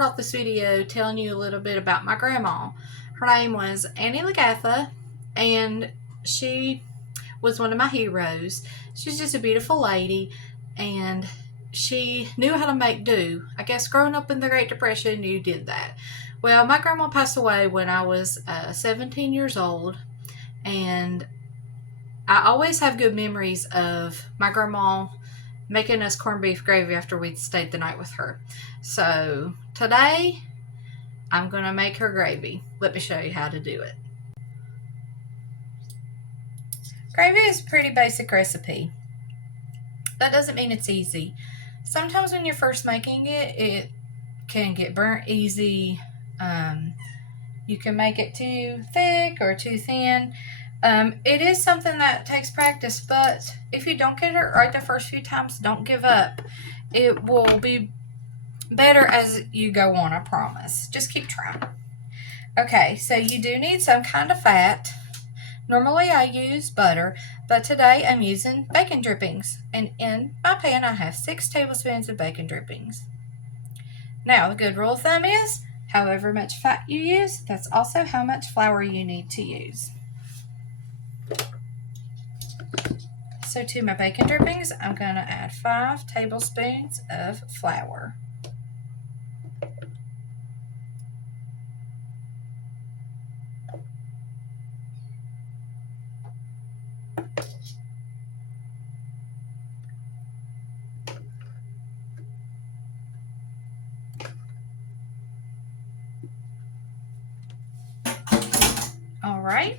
start off this video telling you a little bit about my grandma. Her name was Annie Lagatha, and she was one of my heroes. She's just a beautiful lady, and she knew how to make do. I guess growing up in the Great Depression, you did that. Well, my grandma passed away when I was 17 years old, and I always have good memories of my grandma making us corned beef gravy after we'd stayed the night with her. So today, I'm going to make her gravy. Let me show you how to do it. Gravy is a pretty basic recipe. That doesn't mean it's easy. Sometimes when you're first making it, it can get burnt easy. You can make it too thick or too thin. It is something that takes practice, but if you don't get it right the first few times, don't give up. It will be better as you go on, I promise. Just keep trying. Okay, so you do need some kind of fat. Normally I use butter, but today I'm using bacon drippings. And in my pan I have 6 tablespoons of bacon drippings. Now, the good rule of thumb is, however much fat you use, that's also how much flour you need to use. So to my bacon drippings, I'm going to add 5 tablespoons of flour. All right.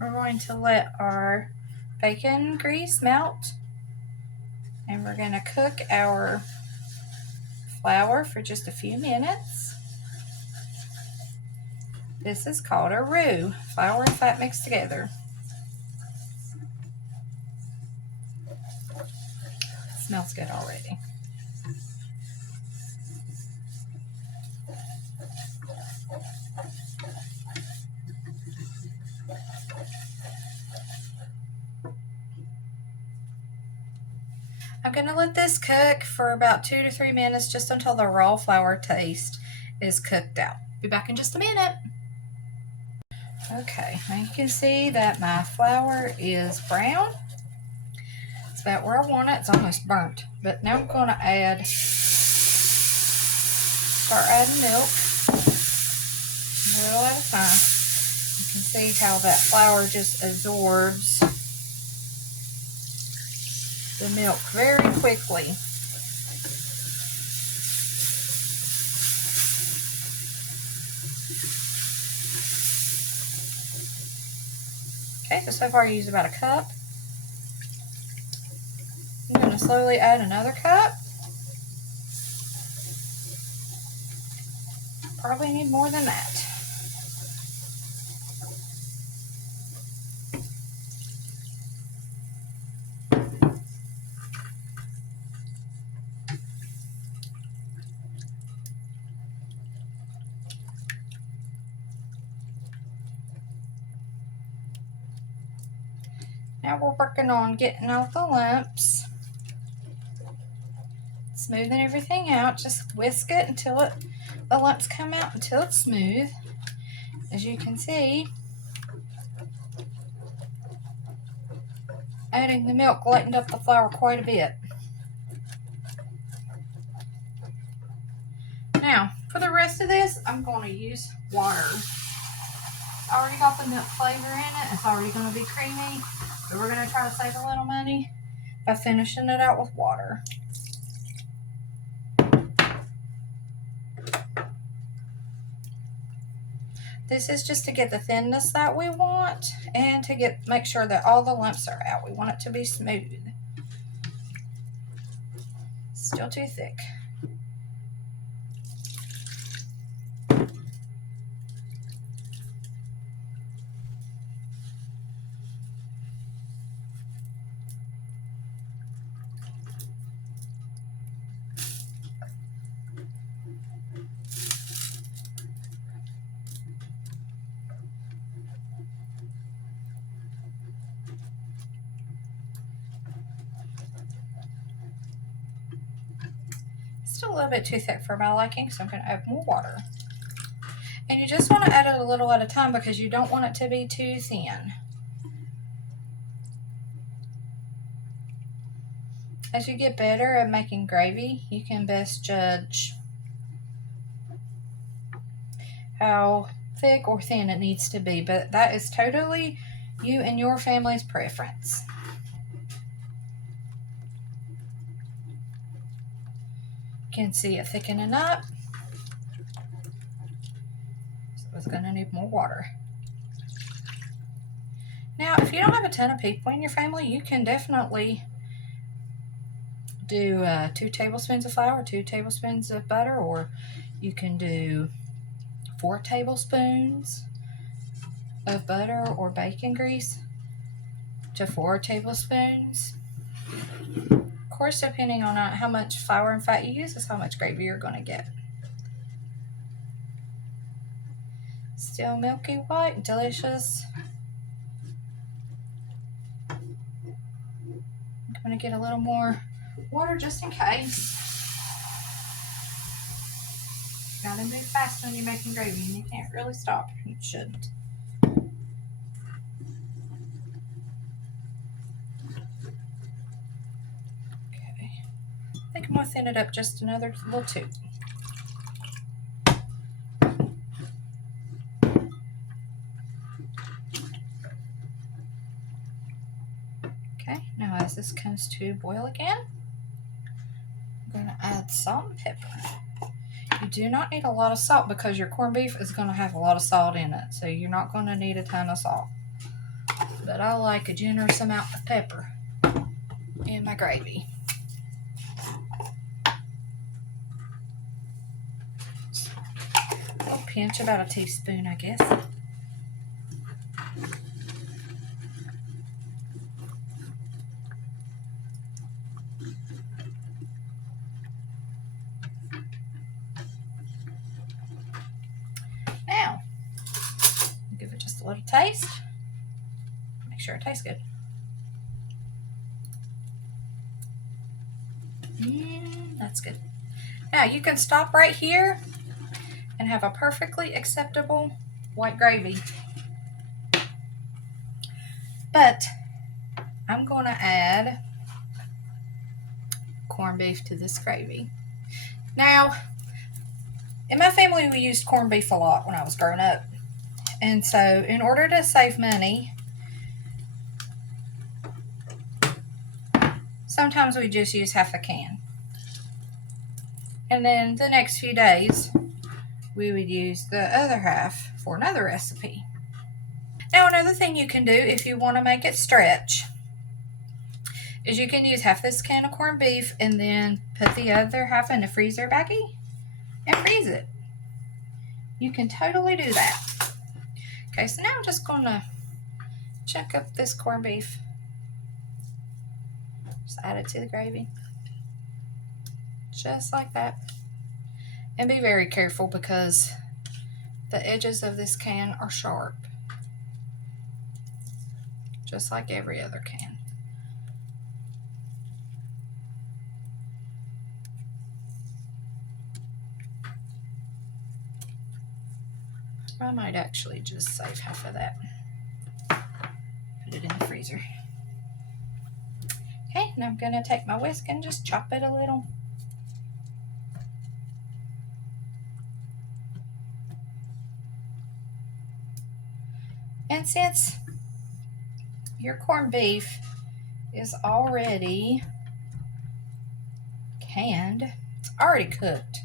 We're going to let our bacon grease melt, and we're going to cook our flour for just a few minutes. This is called a roux, flour and fat mixed together. It smells good already. I'm going to let this cook for about 2 to 3 minutes, just until the raw flour taste is cooked out. Be back in just a minute. Okay, now you can see that my flour is brown. It's about where I want it. It's almost burnt. But now I'm going to start adding milk, a little at a time. You can see how that flour just absorbs the milk very quickly. Okay, so far I use about a cup. I'm going to slowly add another cup. Probably need more than that. Now we're working on getting out the lumps, smoothing everything out. Just whisk it until the lumps come out until it's smooth. As you can see, adding the milk lightened up the flour quite a bit. Now, for the rest of this, I'm going to use water. It's already got the milk flavor in it. It's already going to be creamy. So we're going to try to save a little money by finishing it out with water. This is just to get the thinness that we want and to make sure that all the lumps are out. We want it to be smooth. Still too thick. just a little bit too thick for my liking, so I'm going to add more water. And you just want to add it a little at a time because you don't want it to be too thin. As you get better at making gravy, you can best judge how thick or thin it needs to be, but that is totally you and your family's preference. You can see it thickening up, so it's going to need more water. Now, if you don't have a ton of people in your family, you can definitely do 2 tablespoons of flour, 2 tablespoons of butter, or you can do 4 tablespoons of butter or bacon grease to 4 tablespoons. Of course, depending on how much flour and fat you use is how much gravy you're going to get. Still milky white, delicious. I'm going to get a little more water just in case. You gotta move fast when you're making gravy, and you can't really stop. You shouldn't. Okay. I think I'm going to thin it up just another little too. Okay, now as this comes to boil again, I'm going to add salt and pepper. You do not need a lot of salt because your corned beef is going to have a lot of salt in it, so you're not going to need a ton of salt. But I like a generous amount of pepper in my gravy. A little pinch, about a teaspoon, I guess. Now, give it just a little taste. Make sure it tastes good. That's good. Now you can stop right here and have a perfectly acceptable white gravy. But I'm going to add corned beef to this gravy. Now, in my family, we used corned beef a lot when I was growing up. And so in order to save money, sometimes we just use half a can. And then the next few days, we would use the other half for another recipe. Now, another thing you can do if you want to make it stretch is you can use half this can of corned beef and then put the other half in the freezer baggie and freeze it. You can totally do that. Okay, so now I'm just going to chunk up this corned beef. Just add it to the gravy. Just like that. And be very careful because the edges of this can are sharp. Just like every other can. I might actually just save half of that. Put it in the freezer. Okay, now I'm going to take my whisk and just chop it a little. And since your corned beef is already canned, it's already cooked.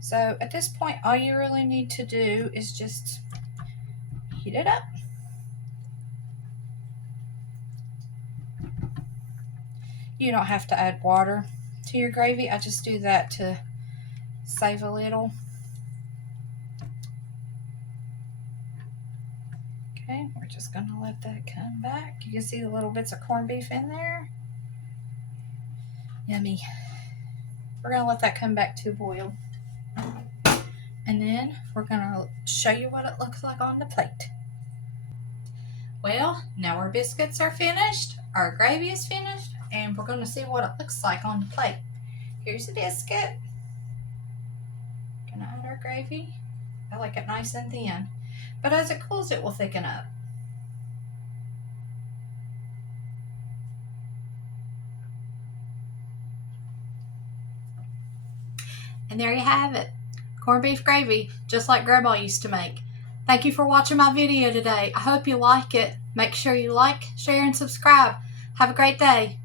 So at this point, all you really need to do is just heat it up. You don't have to add water to your gravy. I just do that to save a little. Okay, we're just going to let that come back. You can see the little bits of corned beef in there. Yummy. We're going to let that come back to a boil. And then we're going to show you what it looks like on the plate. Well, now our biscuits are finished, our gravy is finished, and we're going to see what it looks like on the plate. Here's a biscuit. gravy. I like it nice and thin. But as it cools, it will thicken up. And there you have it. Corned beef gravy, just like Grandma used to make. Thank you for watching my video today. I hope you like it. Make sure you like, share, and subscribe. Have a great day.